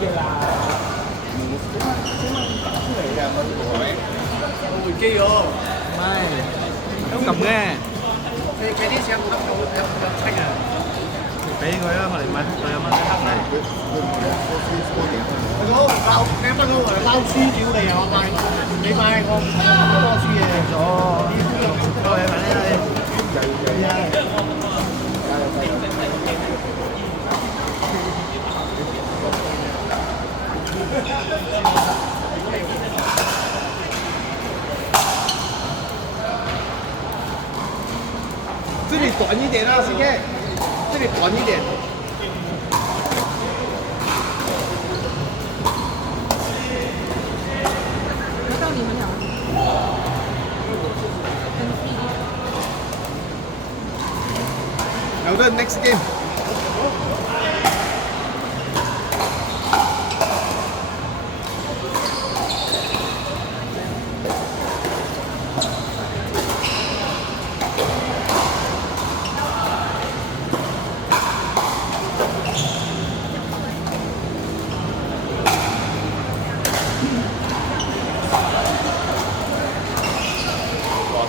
回機喎，唔係，咁撳嘅，佢啲相有清啊！俾佢啦，我哋買佢有蚊黑嚟。我鬧你乜都嚟撈輸屌你啊！你買我多輸嘢咗，各位快啲啦！这里短一点啊，CK，这里短一点。到你们了。有的 next game。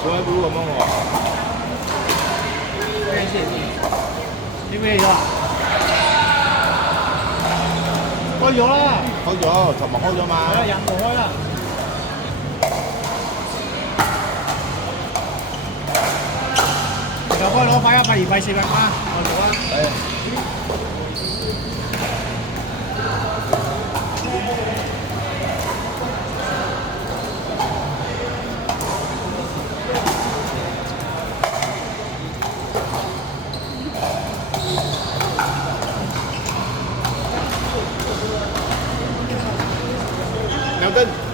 做一杯咁樣喎。咩先？啲咩咗？開咗啦！開咗，尋日開咗嘛？係啊，廿號開啦。就開攞牌120幣400蚊，我做啦。牛頓。